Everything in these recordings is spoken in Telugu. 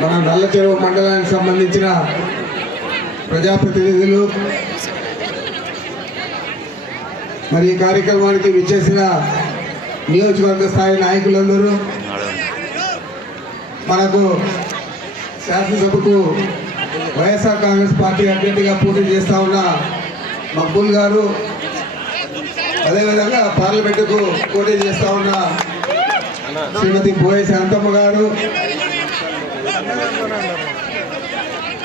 మన నల్ల చెరువు మండలానికి సంబంధించిన ప్రజాప్రతినిధులు మరి ఈ కార్యక్రమానికి విచ్చేసిన నియోజకవర్గ స్థాయి నాయకులందరూ మనకు శాసనసభకు వైఎస్ఆర్ కాంగ్రెస్ పార్టీ అభ్యర్థిగా పోటీ చేస్తా ఉన్న మక్బూల్ గారు అదేవిధంగా పార్లమెంటుకు పోటీ చేస్తా ఉన్న శ్రీమతి బోయ శాంతమ్మ గారు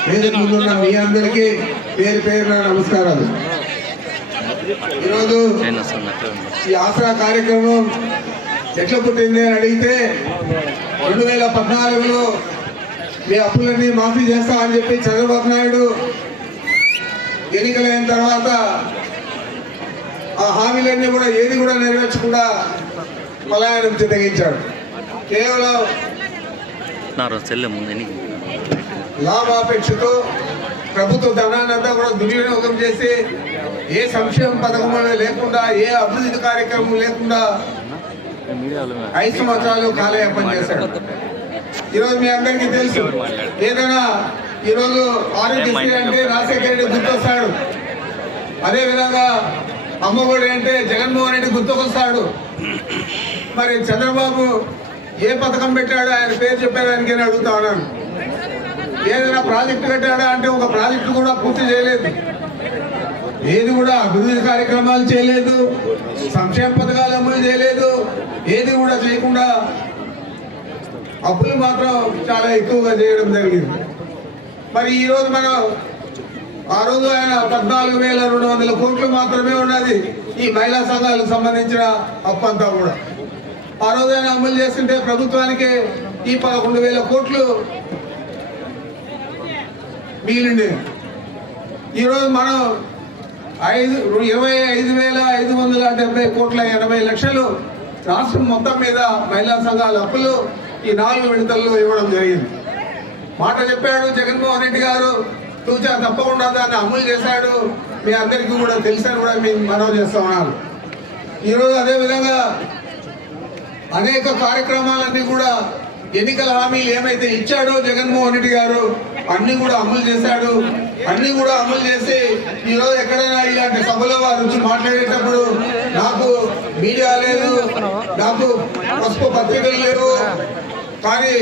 వేదిక ముందున్న మీ అందరికీ పేరు పేరున నమస్కారాలు. ఈరోజు ఈ ఆసరా కార్యక్రమం ఎట్లా పుట్టింది అని అడిగితే రెండు వేల పద్నాలుగులో మీ అప్పులన్నీ మాఫీ చేస్తా అని చెప్పి చంద్రబాబు నాయుడు ఎన్నికలైన తర్వాత ఆ హామీలన్నీ కూడా ఏది కూడా నెరవేర్చకుండా పలాయనం చిత్తగించాడు కేవలం నా రోజు చెల్లె లాభాపేక్షతో ప్రభుత్వ ధనాన్ని అంతా కూడా దుర్వినియోగం చేసి ఏ సంక్షేమ పథకం అనేది లేకుండా ఏ అభివృద్ధి కార్యక్రమం లేకుండా ఐదు సంవత్సరాలు కాలయాపన చేశాడు. ఈరోజు మీ అందరికీ తెలుసు ఏదైనా ఈరోజు ఆరోగ్యశ్రీ అంటే రాజశేఖర రెడ్డి గుర్తొస్తాడు. అదేవిధంగా అమ్మఒడి అంటే జగన్మోహన్ రెడ్డి గుర్తుకొస్తాడు. మరి చంద్రబాబు ఏ పథకం పెట్టాడో ఆయన పేరు చెప్పేదానికి నేను అడుగుతా ఉన్నాను. ఏదైనా ప్రాజెక్టు కట్టాడా అంటే ఒక ప్రాజెక్టు కూడా పూర్తి చేయలేదు. ఏది కూడా అభివృద్ధి కార్యక్రమాలు చేయలేదు సంక్షేమ పథకాలు అమలు చేయలేదు ఏది కూడా చేయకుండా అప్పులు మాత్రం చాలా ఎక్కువగా చేయడం జరిగింది. మరి ఈరోజు మనం ఆ రోజు ఆయన పద్నాలుగు వేల రెండు వందల కోట్లు మాత్రమే ఉన్నది ఈ మహిళా సంఘాలకు సంబంధించిన అప్పు అంతా కూడా. ఆ రోజు అమలు చేస్తుంటే ప్రభుత్వానికి ఈ పదకొండు వేల కోట్లు మిగిలింది. ఈరోజు మనం ఐదు ఇరవై ఐదు వేల ఐదు వందల డెబ్బై కోట్ల ఎనభై లక్షలు రాష్ట్రం మొత్తం మీద మహిళా సంఘాల అప్పులు ఈ నాలుగు విడతల్లో ఇవ్వడం జరిగింది. మాట చెప్పాడు జగన్మోహన్ రెడ్డి గారు తూచా తప్పకుండా దాన్ని అమలు చేశాడు మీ అందరికీ కూడా తెలుసని కూడా మేము మనవి చేస్తా ఉన్నాను ఈరోజు అదేవిధంగా అనేక కార్యక్రమాలన్నీ కూడా ఎన్నికల హామీలు ఏమైతే ఇచ్చాడో జగన్మోహన్ రెడ్డి గారు అన్ని కూడా అమలు చేశాడు. అన్ని కూడా అమలు చేసి ఈరోజు రోజు ఎక్కడైనా ఇలాంటి సభలో వారు వచ్చి మాట్లాడేటప్పుడు నాకు మీడియా లేదు నాకు పసుపు పత్రికలు లేవు. కానీ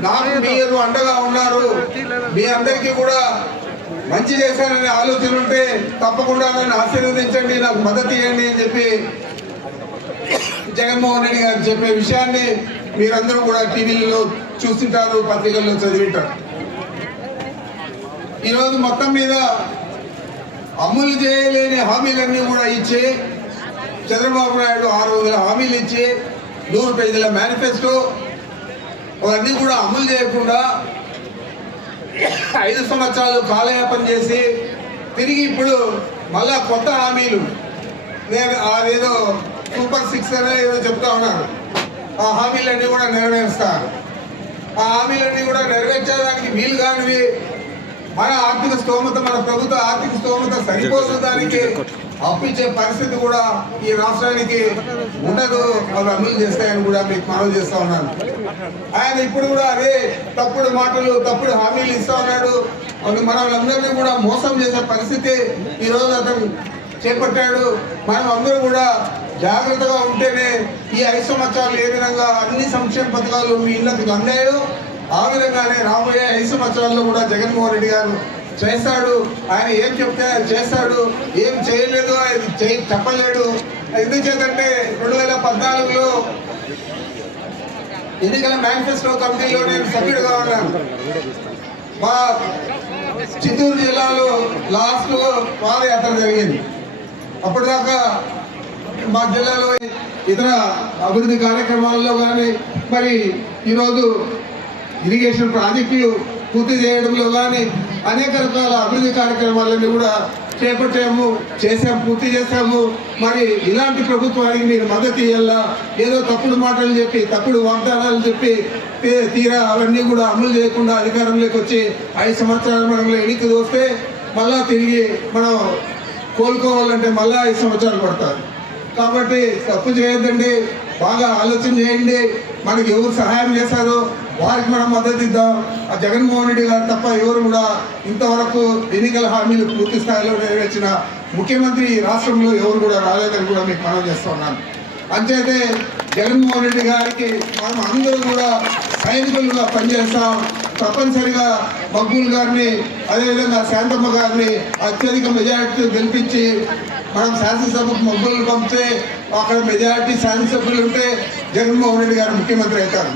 నాకు మీరు అండగా ఉన్నారు. మీ అందరికీ కూడా మంచి చేశాననే ఆలోచన ఉంటే తప్పకుండా నన్ను ఆశీర్వదించండి నాకు మద్దతు ఇవ్వండి అని చెప్పి జగన్మోహన్ రెడ్డి గారు చెప్పే విషయాన్ని మీరందరూ కూడా టీవీలలో చూస్తుంటారు పత్రికల్లో చదివింటారు. ఈరోజు మొత్తం మీద అమలు చేయలేని హామీలన్నీ కూడా ఇచ్చి చంద్రబాబు నాయుడు ఆరు వందల హామీలు ఇచ్చి నూరు పేజీల మేనిఫెస్టో అవన్నీ కూడా అమలు చేయకుండా ఐదు సంవత్సరాలు కాలయాపన చేసి తిరిగి ఇప్పుడు మళ్ళా కొత్త హామీలు. నేను అదేదో సూపర్ సిక్స్ అనే ఏదో చెప్తా ఉన్నారు. ఆ హామీలన్నీ కూడా నెరవేరుస్తారు. ఆ హామీలన్నీ కూడా నెరవేర్చడానికి వీలు కానివి మన ఆర్థిక స్తోమత మన ప్రభుత్వ ఆర్థిక స్తోమత సరిపోతుంది దానికి అప్పించే పరిస్థితి కూడా ఈ రాష్ట్రానికి ఉండదు. అవి అమలు చేస్తాయని కూడా మీకు మనవి చేస్తా ఉన్నాను. ఆయన ఇప్పుడు కూడా అదే తప్పుడు మాటలు తప్పుడు హామీలు ఇస్తా ఉన్నాడు. అది మనల్ని కూడా మోసం చేసే పరిస్థితి ఈ రోజు అతను చేపట్టాడు. మనం అందరూ కూడా జాగ్రత్తగా ఉంటేనే ఈ ఐదు సంవత్సరాలు ఏ విధంగా అన్ని సంక్షేమ పథకాలు మీ ఇళ్ళకి అందాయో ఆ విధంగానే రాబోయే ఐదు సంవత్సరాల్లో కూడా జగన్మోహన్ రెడ్డి గారు చేస్తాడు. ఆయన ఏం చెప్తే ఆయన చేస్తాడు. ఏం చేయలేదు అది చేయి చెప్పలేడు ఎందుచేతంటే రెండు వేల పద్నాలుగులో ఎన్నికల మేనిఫెస్టో కమిటీలో నేను సభ్యుడిగా ఉన్నాను. మా చిత్తూరు జిల్లాలో లాస్ట్ పాదయాత్ర జరిగింది. అప్పటిదాకా మా జిల్లాలో ఇతర అభివృద్ధి కార్యక్రమాల్లో కానీ మరి ఈరోజు ఇరిగేషన్ ప్రాజెక్టులు పూర్తి చేయడంలో కానీ అనేక రకాల అభివృద్ధి కార్యక్రమాలన్నీ కూడా చేపట్టాము చేసాము పూర్తి చేసాము మరి ఇలాంటి ప్రభుత్వానికి మీరు మద్దతు ఇవ్వాలా ఏదో తప్పుడు మాటలు చెప్పి తప్పుడు వాగ్దానాలు చెప్పి తీరా అవన్నీ కూడా అమలు చేయకుండా అధికారంలోకి వచ్చి ఐదు సంవత్సరాలు మనలో ఎన్నిక వస్తే మళ్ళా తిరిగి మనం కోలుకోవాలంటే మళ్ళా ఐదు సంవత్సరాలు పడతారు కాబట్టి తప్పు చేయొద్దండి. బాగా ఆలోచన చేయండి. మనకి ఎవరు సహాయం చేశారో వారికి మనం మద్దతు ఇద్దాం. ఆ జగన్మోహన్ రెడ్డి గారు తప్ప ఎవరు కూడా ఇంతవరకు ఎన్నికల హామీలు పూర్తి స్థాయిలో నెరవేర్చిన ముఖ్యమంత్రి ఈ రాష్ట్రంలో ఎవరు కూడా రాలేదని కూడా మీకు మనం చేస్తున్నాను అంచేతే జగన్మోహన్ రెడ్డి గారికి మనం అందరూ కూడా సైనికులుగా పనిచేస్తాం. తప్పనిసరిగా మక్బూల్ గారిని అదేవిధంగా శాంతమ్మ గారిని అత్యధిక మెజారిటీతో గెలిపించి మనం శాసనసభకు మక్బూల్ పంపితే అక్కడ మెజారిటీ శాసనసభ్యులు ఉంటే జగన్మోహన్ రెడ్డి గారు ముఖ్యమంత్రి అవుతారు.